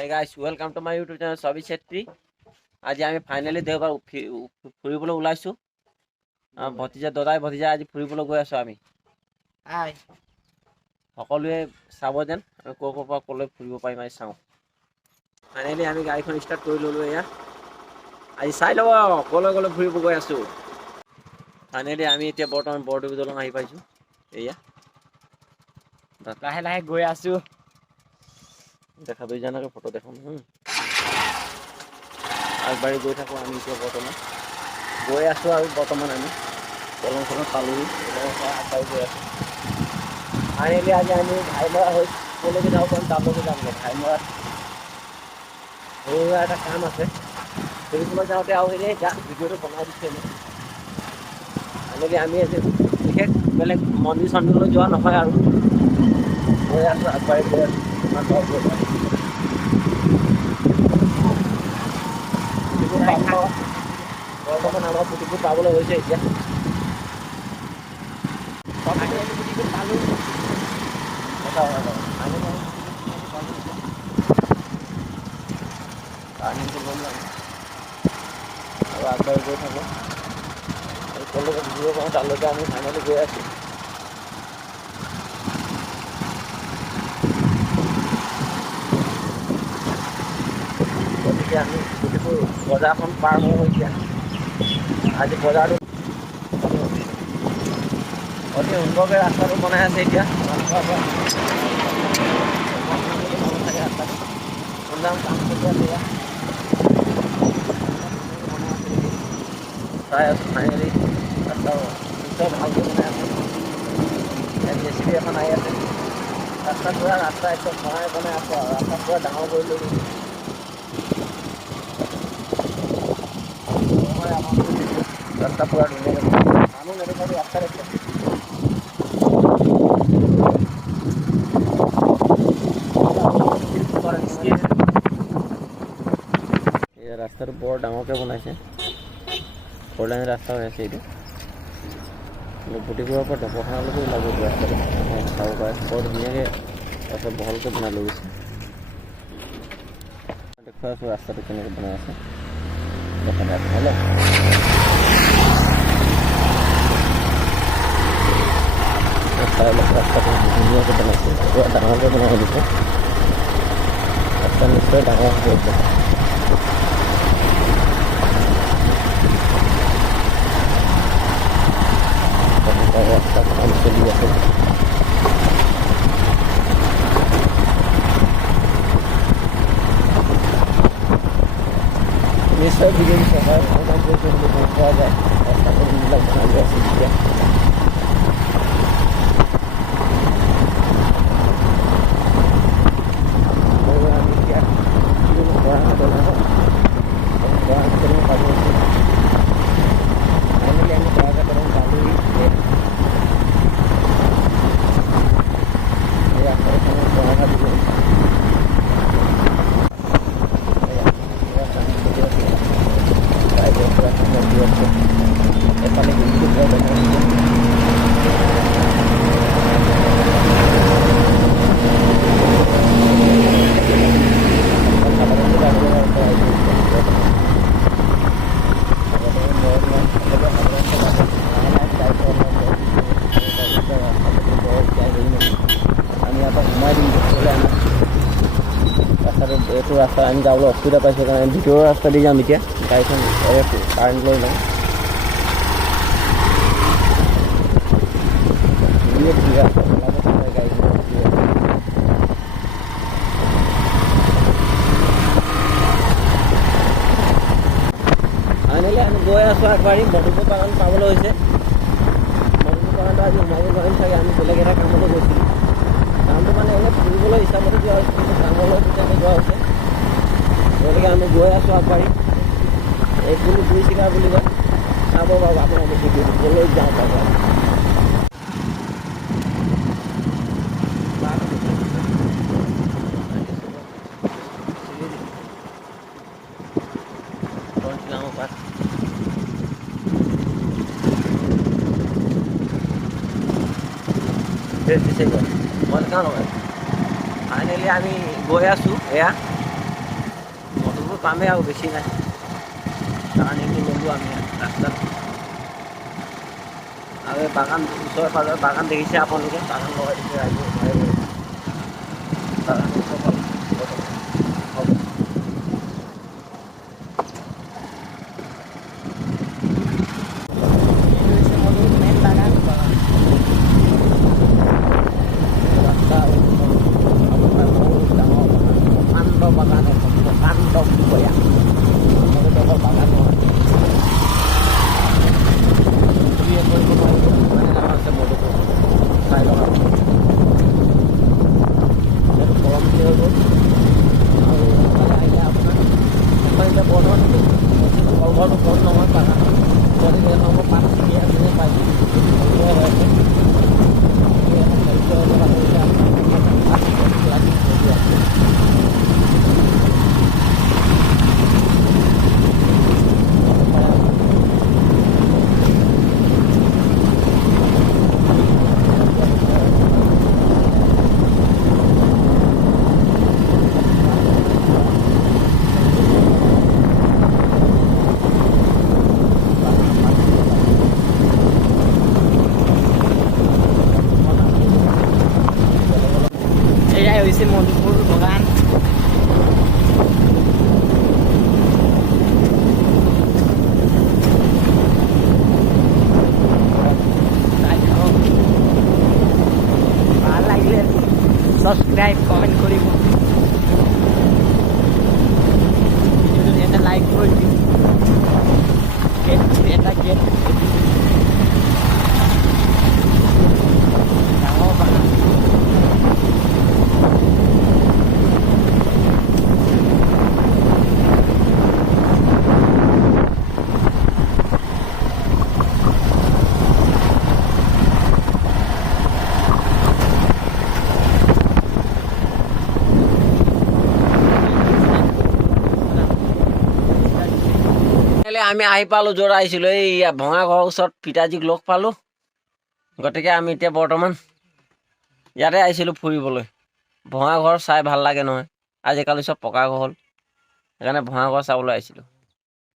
Hey guys, welcome to my YouTube channel Sabi Chetri. আজি আমি finally দেওবাৰ ফুৰিবলৈ ওলাইছো। ভতিজা দদাই ভতিজা আজি ফুৰিবলৈ গৈ আছো আমি। সকলোৱে চাব যেন আমি ক'ৰ পৰা ক'লৈ ফুৰিব পাৰিম আজি চাওঁ। ফাইনালি আমি গাড়ীখন ষ্টাৰ্ট কৰি ল'লো এয়া। আজি চাই ল'ব ক'লৈ ক'লৈ ফুৰিব গৈ আছো। ফাইনালি আমি এতিয়া বৰ্তমান বৰদুবি দলং আহি পাইছো। এয়া লাহে লাহে গৈ আছো। দেখা দুইজনকে ফটো দেখাম। আগবাঢ়ি গৈ থাকোঁ আমি এতিয়া বৰ্তমান গৈ আছো আৰু বৰ্তমান আমি দলংখনত পালোহি। আগবাঢ়ি গৈ আছো। ফাইনেলি আজি আমি ভাইমৰা হৈ ক'লৈকে যাব পাৰিম তালৈকে যামগৈ। ভাইমৰাত সৰু সুৰা এটা কাম আছে, ফুৰিবলৈ যাওঁতে আৰু এনেই ভিডিঅ'টো বনাই দিছোঁ এনেই। ফাইনেলি আমি আজি বিশেষ বেলেগ মন্দিৰ চন্দিৰলৈ যোৱা নহয় আৰু গৈ আছো আগবাঢ়ি গৈ আছো। বৰ্তমান আমাৰ পুথিবোৰ পাবলৈ হৈছে এতিয়া। আৰু আগবাঢ়ি গৈ থাকোঁ আৰু ক'লৈকে বুজিব পাৰোঁ তালৈকে আমি ফাইনেলি গৈ আছোঁ। গতিকে আমি গোটেইবোৰ বজাৰখন পাৰ হৈ এতিয়া আজি বজাৰটো অতি সুন্দৰকৈ ৰাস্তাটো বনাই আছে এতিয়া। ৰাস্তাটো সুন্দৰ কাম কৰি আছে এয়া। চাই আছোঁ ফাইনেলি ৰাস্তা নিশ্চয় ভালকৈ বনাই আছে। ইয়াত JCB এখন আহি আছে। ৰাস্তা পুৰা ৰাস্তা একদম বনাই আছে আৰু ৰাস্তা পুৰা ডাঙৰ কৰি লৈ গৈছে। ৰাস্তা পুৰো ঢুকে গেছে। মানুষ এৰকম ৰাস্তা ৰেখে ৰাস্তাৰ বৰ ডাঙৰকৈ বনাইছে। ফ'ৰলাইন ৰাস্তা হৈ আছে এইটো। গুটিবোৰৰ পৰা ঢকুৱাখানালৈকে ওলাব ৰাস্তাটো চাব পাৰে। বৰ ধুনীয়াকৈ তাৰপিছত বহলকৈ বনাই লৈ গৈছে। দেখুৱাই আছোঁ ৰাস্তাটো কেনেকৈ বনাই আছে। দেখাই আছে হ'লে ৰাস্তাটো ধুনীয়াকৈ বনাইছে। পুৰা ডাঙৰকৈ বনাই দিছে। ৰাস্তা নিশ্চয় ডাঙৰ হ'ব এতিয়া। ৰাস্তা কাম চলি আছে। নিশ্চয় বিজেপি চৰকাৰে ভাল কাম কৰিছে বুলি গম পোৱা যায়। ৰাস্তা পদূলিবিলাক বনাই লৈ আছে এতিয়া। এইটো ৰাস্তা আমি যাবলৈ অসুবিধা পাইছোঁ কাৰণে ভিতৰৰ ৰাস্তা দি যাম এতিয়া। গাড়ীখন কাৰেণ্ট লৈ লওঁ। ফাইনেলি আমি গৈ আছোঁ আগবাঢ়ি। মধুপুৰ বাগান পাবলৈ হৈছে। মধুপুৰ বাগানটো আজি সোমাব পাৰিম চাগে। আমি বেলেগ এটা কামতে গৈছিলোঁ। কামটো মানে এনেই ফুৰিবলৈ হিচাপতে যোৱা হৈছে, কিন্তু কামলৈ তেতিয়াকৈ যোৱা হৈছে। গতিকে আমি গৈ আছোঁ আগবাঢ়ি। এক বুলি দুই চিকাৰ বুলি কয়। চাব পাব আপোনালোকে ভিডিঅ'টো ক'লৈ যাওঁ পাব। ফাইনেলি আমি গৈ আছোঁ এয়া পামেই আৰু বেছি নাই। টাৰ্ণিংটো ল'লোঁ আমি ৰাস্তাত। আৰু এই বাগান ওচৰে পাঁজৰে বাগান দেখিছে আপোনালোকে, বাগান লগাই দিছে ৰাইজে। বাগান ওচৰ পালোঁ বৰ্তমান। মেইন বাগান ৰাস্তা ডাঙৰ প্ৰকাণ্ড বাগান এখন, প্ৰকাণ্ড বয়া বাগান নহয়। কৰিব নোৱাৰিব ইমানে ডাঙৰ আছে মধুটো চাই লওক আপুনি। যিহেতু কলম হৈ গ'ল আৰু আহিলে আপোনাৰ এখন এতিয়া বৰ্তমান কলঘৰটো কম নহয় বাগান গতিকে নম্বৰ 5 ছিঙি আছে পাইছোঁ হৈ আছে। এয়াই হৈছে মধুপুৰ বাগান। ভাল লাগিলে সাবস্ক্ৰাইব কমেন্ট কৰিব, ভিডিওটো এটা লাইক কৰি দিওঁ। এটা গেট ডাঙৰ বাগান। আমি আহি পালোঁ য'ত আহিছিলোঁ, এই ভঙা ঘৰৰ ওচৰত পিতাজীক লগ পালোঁ। গতিকে আমি এতিয়া বৰ্তমান ইয়াতে আহিছিলোঁ ফুৰিবলৈ। ভঙা ঘৰ চাই ভাল লাগে নহয়, আজিকালি চব পকা ঘৰ হ'ল, সেইকাৰণে ভঙা ঘৰ চাবলৈ আহিছিলোঁ।